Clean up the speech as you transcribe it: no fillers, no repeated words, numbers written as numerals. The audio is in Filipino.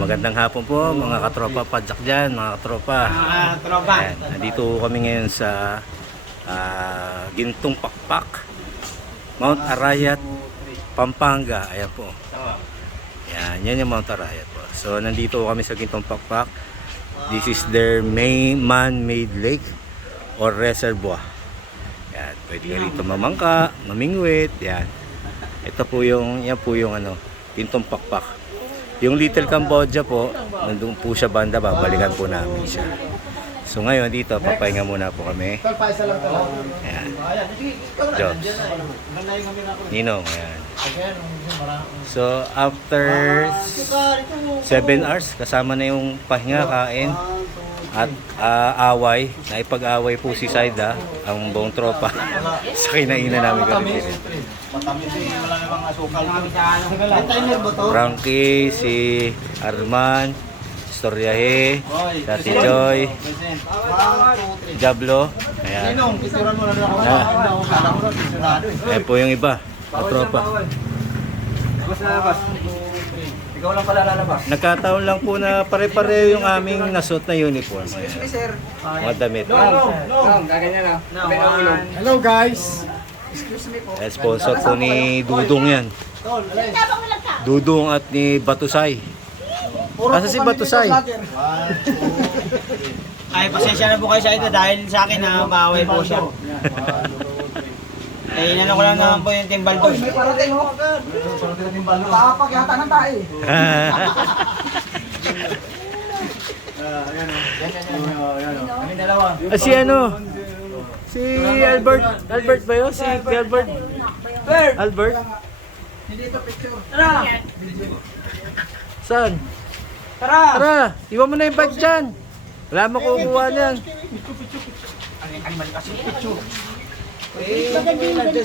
Magandang hapon po mga katropa padjak dyan, mga katropa. Tropa. Ayan, nandito kami ngayon sa Gintong Pakpak, Mount Arayat, Pampanga. Ayan po. Yan yung Mount Arayat po. So nandito kami sa Gintong Pakpak. This is their main man-made lake or reservoir. Yan, pwede ka rito mamangka, mamingwit. Yan. Ito po yung, yan po yung Gintong Pakpak. Yung Little Cambodia po, nandun po siya banda, babalikan po namin siya. So ngayon dito, papahinga muna po kami. Ayan. Jobs. Ninong, ayan. So after 7 hours, kasama na yung pahinga, kain, at away, naipag-away po si Saida, ang buong tropa, sa kinainan namin kami din. Frankie, si Arman, Storyahe, Tati Joy, Jablo. Ayan. Ayan po yung iba, tropa. Ikaw lang pala lalabas. Nagkataon lang po na pare-pareho yung aming nasuot na uniform. Excuse me, sir. Mga damit. Gaganyan na. Hello guys! Excuse me po. Sponsor po ni Dudong yan. Dudong at ni Batusay. Asa si Batusay? Ay, pasensya na po kayo sa ito dahil sa akin na bawal po siya. Eh, inano ko lang naman po yung timbal doon. May parating mo. Nakapak yata ng tae. Kami dalawa. Si Si Albert. Albert ba yun? Si Albert? Albert? Hindi ito picture. Tara! Saan? Tara! Tara! Iwan mo na yung bike dyan. Wala mo kukuha niyan. Ang mali kasi picture. Maganda yung ganito.